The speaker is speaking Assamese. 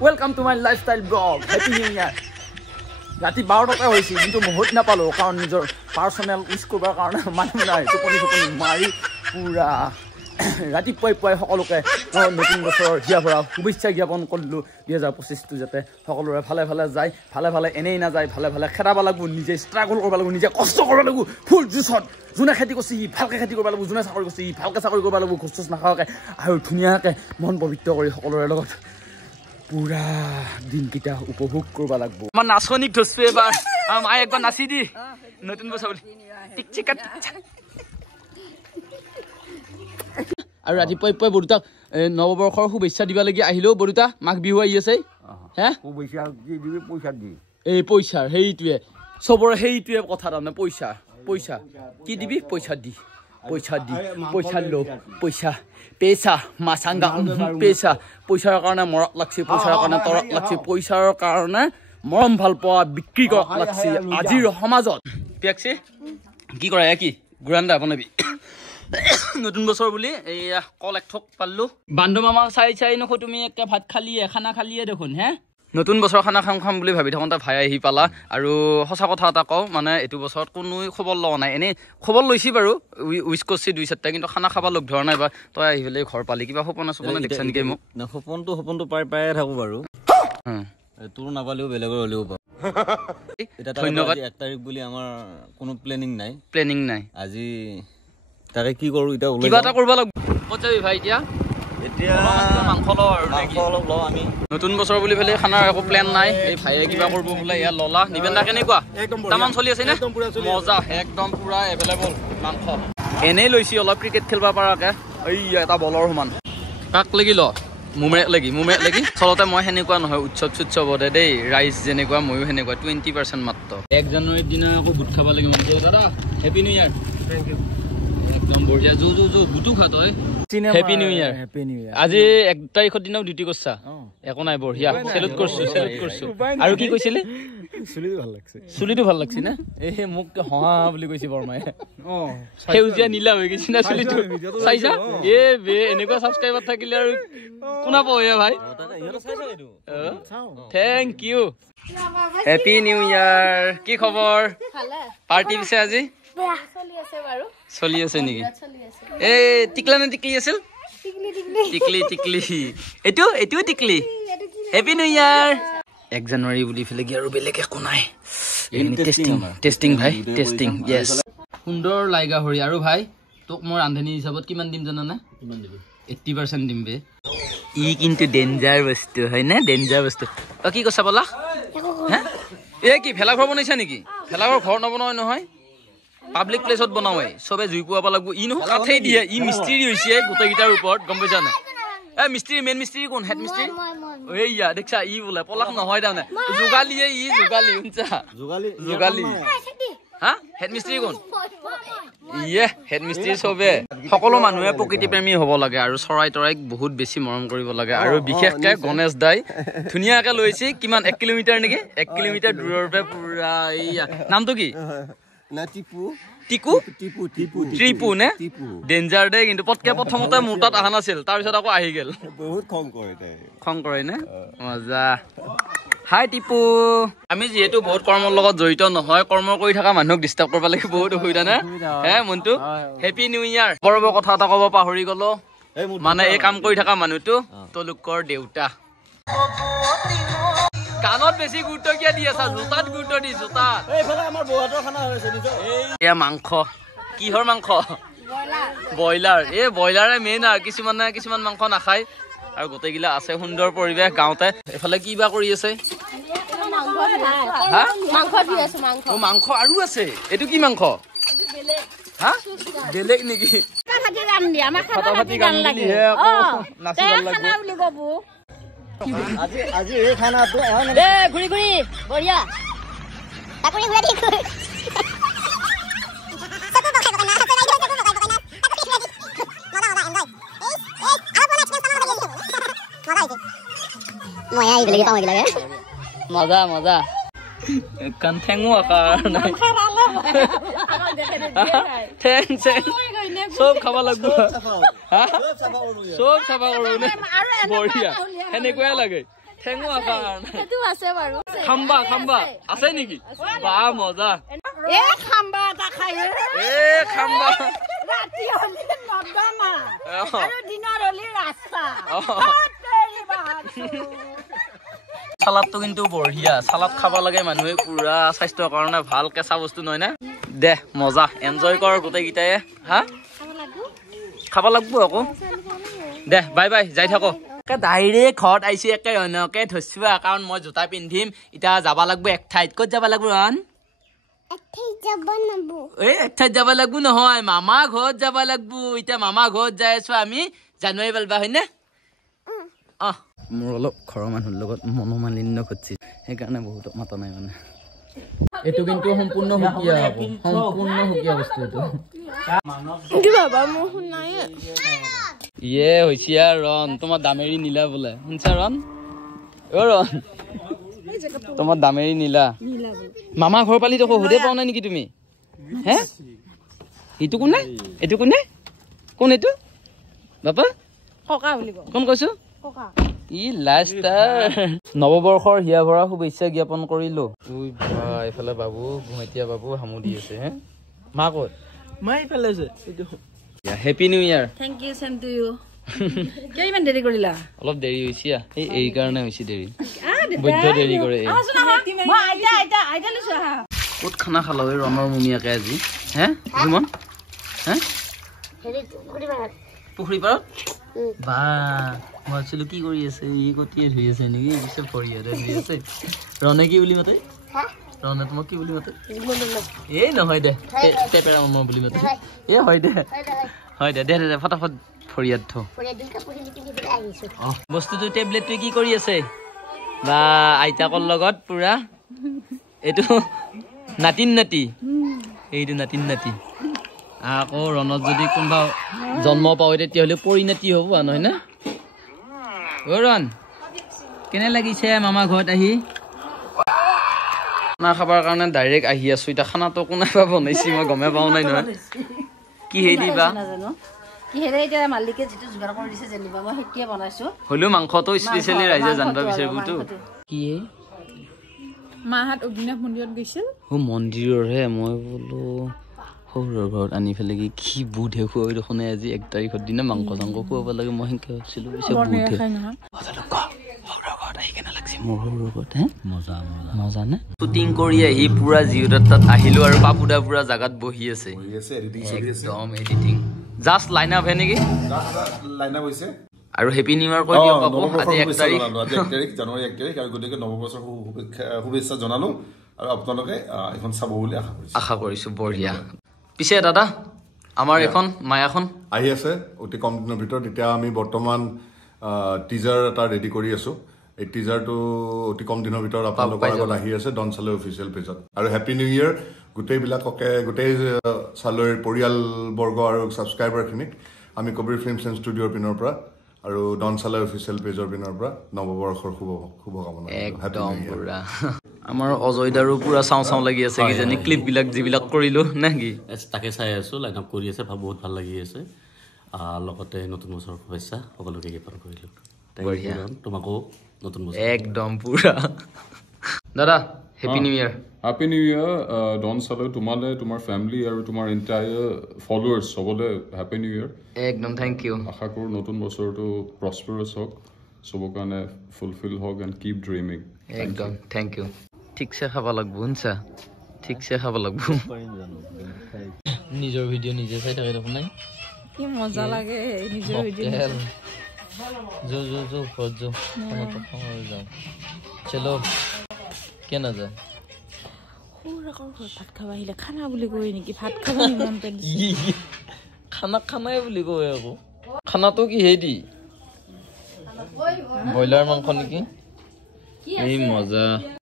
Welcome to my lifestyle blog. Happy New Year. Rati 12 টকা হৈছে কিন্তু বহুত না পালো কাৰণ নিজৰ পাৰ্সোনাল উইশ কৰাৰ কাৰণে মানুহ নাই টোপনি মাৰি পুৰা ৰাতি পয় সকলোকে নতুন বছৰৰ হিয়া ভৰা শুভেচ্ছা জ্ঞাপন কৰিলো 2025 টো যাতে সকলোৰে ভালে ভালে যায় ভালে এনেই না যায় ভালে খেদাব লাগিব নিজে ষ্ট্ৰাগল কৰিব লাগিব নিজে কষ্ট কৰিব লাগিব ফুল জুছত জুনা খেতি কৰিছে ভালকে খেতি কৰিব লাগিব জুনা চাকৰি কৰিছে ভালকে চাকৰি কৰিব লাগিব ঘুষ নাখাওকে আৰু ধুনীয়াকে মন পবিত্ৰ কৰি সকলোৰে লগত পুৰা দিনকিটা উপভোগ কৰিব লাগিব আমাৰ নাচনিক ধৰছো এবাৰ মাই একবাৰ নাচি দি নতুন বছৰ টিক চিকা আৰু ৰাতিপুৱা বৰুতাক নৱবৰ্ষৰ শুভেচ্ছা দিবা লাগি আহিলো বৰুতা মাঘ বিহু আহি আছে হে শুভেচ্ছা দি দিবি পইচা দি এই পইচা হেইটোৱে সবৰে হেইটোৱে কথা তাৰমানে পইচা কি দিবি পইচা লো পেছা মাছাঙ্গা পেছা পইচাৰ কাৰণে মৰক লাগছে পইচাৰ কাৰণে তৰক লাগছে পইচাৰ কাৰণে মৰম ভাল পোৱা বিক্ৰী কৰক লাগছে আজিৰ সমাজত পেক্সি কি কৰে কি গুৰান্দা বনাবি নতুন বছৰ বুলি এইয়া কল এক ঠক পাল্লো বান্ধু মামা চাই নখো তুমি একে ভাত খালিয়ে খানা খালিয়ে দেখোন হে নতুন বছৰ খানা খাম বুলি ভাবি থাকোঁতে ভাই আহি পালা আৰু সঁচা কথা এটা কওঁ মানে এইটো বছৰত কোনো খবৰ লোৱা নাই এনেই খবৰ লৈছি বাৰু উইচ কৰিছি 2-4টা কিন্তু খানা খাব লগ ধৰা নাই বা তই আহি পেলাই ঘৰ পালি কিবা সপোন দেখছা নেকি মোক সপোনটো পাই থাকো বাৰু তোৰ নাপালেও বেলেগৰ হ'লেও পাওঁ ধন্যবাদ 1 তাৰিখ বুলি আমাৰ কোনো প্লেনিং নাই আজি তাকে কি কৰো এটা কিবা এটা কৰিব লাগিব ক'ত যাবি ভাই এতিয়া মাংস লওঁ আমি নতুন বছৰ বুলি ফেলে খানাৰ একো প্লেন নাই এই ভাইয়ে কিবা কৰিব বোলে ইয়াত ললা নিবেন্দা কেনেকুৱা তামান চলি আছে নে মজা একদম পুৰা এভেইলেবল মাংস এনেই লৈছি অলপ ক্ৰিকেট খেলবা পাৰাকে এই এটা বলৰ সমান কাক লাগি ল মুমেক লাগি চলতে মই সেনেকুৱা নহয় উৎসৱতে দেই ৰাইজ যেনেকুৱা ময়ো সেনেকুৱা 20% মাত্ৰ 1 জানুৱাৰীৰ দিনা আকৌ গোট খাব লাগিব দাদা happy new year thank you একদম বঢ়িয়া জু গুটু খা তই হেপি নিউ ইয়াৰ আজি 1 তাৰিখৰ দিনাও ডিউটি কৰছা একো নাই বঢ়িয়া সেলুট কৰছো আৰু কি কৈছিলে চুলিটো ভাল লাগছে না এই মোক হহা বুলি কৈছে বৰমাই সেউজীয়া নীলা হৈ গৈছে না চুলিটো চাইছা এ বে এনেকুৱা সাবস্ক্ৰাইবাৰ থাকিলে আৰু কোনা পয়ে ভাই thank you happy new year কি খবৰ পাৰ্টি পিছে আজি চলি আছে নেকি এই টিকলা নে টিকলি আছিল টিকলি এইটো টিকলি হেপি নিউ ইয়াৰ 1 জানুৱাৰী বুলি ফেলে কি আৰু বেলেগ একো নাই টেষ্টিং ভাই টেষ্টিং ইয়েছ সুন্দৰ লাইগা হৰি আৰু ভাই তোক মোৰ ৰান্ধনী হিচাপত কিমান দিম জানা না কিমান দিবি 80% দিম বে ই কিন্তু ডেঞ্জাৰ বস্তু হয় না ডেঞ্জাৰ বস্তু অ কি কৈছা বলা হে এ কি ভেলাঘৰ বনাইছা নেকি ভেলাঘৰ ঘৰ নবনাই নহয় পাব্লিক প্লেসত বনাওই সবে জুই পোৱাব লাগিব ই নহ কাঠেই দিয়ে ই মিস্ত্ৰি হৈছে গোটেইটাৰ ওপৰত গম পাইছা না এ মিস্ত্রি মেন মিস্ত্রি কোন হেড মিস্ত্রি ওইয়া দেখছা ই বলে পলাক নহয় দাও না জুগালিয়ে ই জুগালি উনছা জুগালি হা হেড মিস্ত্রি কোন ইয়ে হেড মিস্ত্রি সবে সকলো মানুহে প্ৰকৃতি প্ৰেমী হ'ব লাগে আৰু চৰাই তৰাইক বহুত বেছি মৰম কৰিব লাগে আৰু বিশেষকৈ গণেশ দাই ধুনীয়াকৈ লৈছি কিমান 1 কিলোমিটাৰ নেকি 1 কিলোমিটাৰ দূৰৰ পৰা পুৰা ইয়া নামটো কি না টিপু নে ডেঞ্জাৰ দে কিন্তু পটকে প্ৰথমতে মুটাত আহা নাছিল তাৰ পিছত আকৌ আহি গেল বহুত খং কৰে নে মজা হাই টিপু আমি যেহেতু বহুত কৰ্মৰ লগত জড়িত নহয় কৰ্ম কৰি থকা মানুহক ডিস্টাৰ্ব কৰিব লাগে বহুত অসুবিধা না হে মনটো হেপি নিউ ইয়াৰ বৰব কথা এটা ক'ব পাহৰি গলো মানে এই কাম কৰি থকা মানুহটো তলুকৰ দেউতা কানত বেছি গুৰুত্ব কিয় দি আছা জোতাত গুৰুত্ব দি জোতাত এইফালে আমাৰ বহাতৰ খানা হৈছে নিজ এয়া মাংস কিহৰ মাংস ব্ৰইলাৰ এই ব্ৰইলাৰে মেইন আৰু কিছুমান মাংস নাখায় আৰু গোটেইগিলা আছে সুন্দৰ পৰিৱেশ গাঁৱতে এফালে কিবা কৰি আছে মাংস আৰু আছে এইটো কি মাংস হা বেলেগ নেকি আজি এই খানাটো এ ঘুৰি বঢ়িয়া মজা কণ্ঠেঙো আকাৰ নাই ঠেং চব খাব লাগিব চব চাফা কৰো নে বঢ়িয়া সেনেকুৱাই লাগে ঠেঙো আকাৰ সেইটো আছে বাৰু খাম্বা আছে নেকি বা মজা এ খাম্বা এটা খাই খাম্বা ৰাতি হলি নদামা আৰু দিনৰ হলি ৰাস্তা সালাদটো কিন্তু বঢ়িয়া সালাদ খাব লাগে মানুহে পুৰা স্বাস্থ্যৰ কাৰণে ভাল কেঁচা বস্তু নহয় না দে মজা এনজয় কৰ গোটেইকেইটাই হা খাব লাগব আকৌ দে বাই বাই যাই থাকো ডাইৰেক্ট ঘৰত আহিছো একে অন্যকে ধৰিছো কাৰণ মই জোতা পিন্ধিম এতিয়া যাব লাগব এক ঠাইত ক'ত যাব লাগব ৰন এক ঠাইত যাব লাগব নহয় মামা ঘৰত যাব লাগব এতিয়া মামা ঘৰত যাই আছো আমি জানুৱাৰী পালবা হয়নে মোৰ অলপ ঘৰৰ মানুহৰ লগত মনোমালিন্য ঘটিছে সেইকাৰণে বহুতক মাতা নাই মানে এইটো কিন্তু সম্পূৰ্ণ সুকীয়া বস্তু এইটো ইয়ে হৈছে ৰন তোমাৰ দামেৰি নীলা বোলে শুনছা ৰন অ ৰন তোমাৰ দামেৰি নীলা মামা ঘৰ পালি দেখো সুধে পাও নাই নেকি তুমি হে এইটো কোনে কোন এইটো বাপা ককা বুলি কোন কৈছো ককা ই লাষ্টাৰ নৱবৰ্ষৰ হিয়া ভৰা শুভেচ্ছা জ্ঞাপন কৰিলো এইফালে বাবু গুমেতিয়া বাবু হামুদি আছে হে মা ক'ত মাই ফেলে আছে happy new year thank you same to you কিয় ইমান দেৰি কৰিলা অলপ দেৰি হৈছে এই কাৰণে হৈছে দেৰি বৈদ্য দেৰি কৰে মই আইতা লৈছো আহা ক'ত খানা খালো এই ৰণৰ মুমিয়াকে আজি হে জুমন হে পুখুৰী পাৰত বা মই ভাবিছিলো কি কৰি আছে ই কটিয়ে ধুই আছে নেকি পিছত ভৰিয়াৰে ধুই আছে ৰনে কি বুলি মাতে ৰনে তোমাক কি বুলি মাতে এই নহয় দে টেপেৰা মম বুলি মাতে এ হয় দে দে ফটাফট ভৰিয়াত থ বস্তুটো টেবলেটটো কি কৰি আছে বা আইতাকৰ লগত পুৰা এইটো নাতি এইটো নাতি আকৌ ৰণত যদি কোনোবা জন্ম পাওঁ তেতিয়াহ'লে পৰিণতি হ'ব নহয় না অ ৰণ কেনে লাগিছে মামা ঘৰত আহি খানা খাবৰ কাৰণে ডাইৰেক্ট আহি আছো এতিয়া খানাটো কোনোবা বনাইছে মই গমে পাওঁ নাই নহয় কি হে দিবা কিহেৰে এতিয়া মালিকে যেটো জোগাৰ কৰি দিছে যেনিবা মই হেটিয়ে বনাইছো হলেও মাংসটো স্পেশালি ৰাইজে জানবা বিচাৰিবটো কি হে মাহাত অগ্নিনাভ মন্দিৰত গৈছিল ও মন্দিৰৰ হে মই বোলো সৌৰৰ ঘৰত আনি ফেলে কি বুধে খুৱাই দেখোনে আজি 1 তাৰিখৰ দিনা মাংস চাংস খুৱাব লাগে মই হেনকে ভাবিছিলো পিছে বুধে মজা নে শুটিং কৰি আহি পুৰা জিঅ'ত তাত আহিলো আৰু পাপুদা পুৰা জাগাত বহি আছে একদম এডিটিং জাস্ট লাইন আপ হে নেকি লাইন আপ হৈছে আৰু হেপী নিউ ইয়াৰ কৈ দিও পাপু আজি 1 তাৰিখ জানুৱাৰী 1 তাৰিখ আৰু গতিকে নৱবৰ্ষৰ শুভেচ্ছা জনালো আৰু আপোনালোকে এখন চাব বুলি আশা কৰিছো বঢ়িয়া পিছে দাদা আমাৰ এখন মায়াখন আহি আছে অতি কম দিনৰ ভিতৰত এতিয়া আমি বৰ্তমান টিজাৰ এটা ৰেডি কৰি আছো এই টিজাৰটো অতি কম দিনৰ ভিতৰত আপোনালোকৰ আগত আহি আছে ডন চালে অফিচিয়েল পেজত আৰু হেপী নিউ ইয়াৰ গোটেইবিলাককে গোটেই চালৰ পৰিয়ালবৰ্গ আৰু ছাবস্ক্ৰাইবাৰখিনিক আমি কবিৰ ফিল্মছ এণ্ড ষ্টুডিঅ'ৰ পিনৰ পৰা আৰু ডন চালে অফিচিয়েল পেজৰ পিনৰ পৰা নৱবৰ্ষৰ শুভকামনা একদম পুৰা আমাৰ অজয়দাৰো পুৰা চাও লাগি আছে কিজানি ক্লিপ বিলাক যিবিলাক কৰিলো নেকি তাকে চাই আছো লাইন আপ কৰি আছে বহুত ভাল লাগি আছে লগতে নতুন বছৰৰ শুভেচ্ছা সকলোকে জ্ঞাপন কৰিলো বঢ়িয়া তোমাকো নতুন বছৰ একদম পুৰা দাদা happy new year Happy New Year, Don Salo, Tumale, to my family, or to my entire followers. So, Happy New Year. Ekdom, thank you. Akhakur Notun Bosor to prosperous hog. So, Bokane fulfill hog and keep dreaming. Ekdom, thank you. Thik se khaba lagbo hunsa. Thik se khaba lagbo. Nijor video nije sai thake dokon nai. কি মজা লাগে নিজৰ ভিডিঅ जो खोज जो खाना तो खाओ जाओ चलो क्या ना जा ভাত খাব আহিলে খানা বুলি কই নেকি ভাত খাব নিমন পেলিছে খানাই বুলি কয় আকৌ খানাটো কি হেদি ব্ৰইলাৰ মাংস নেকি এই মজা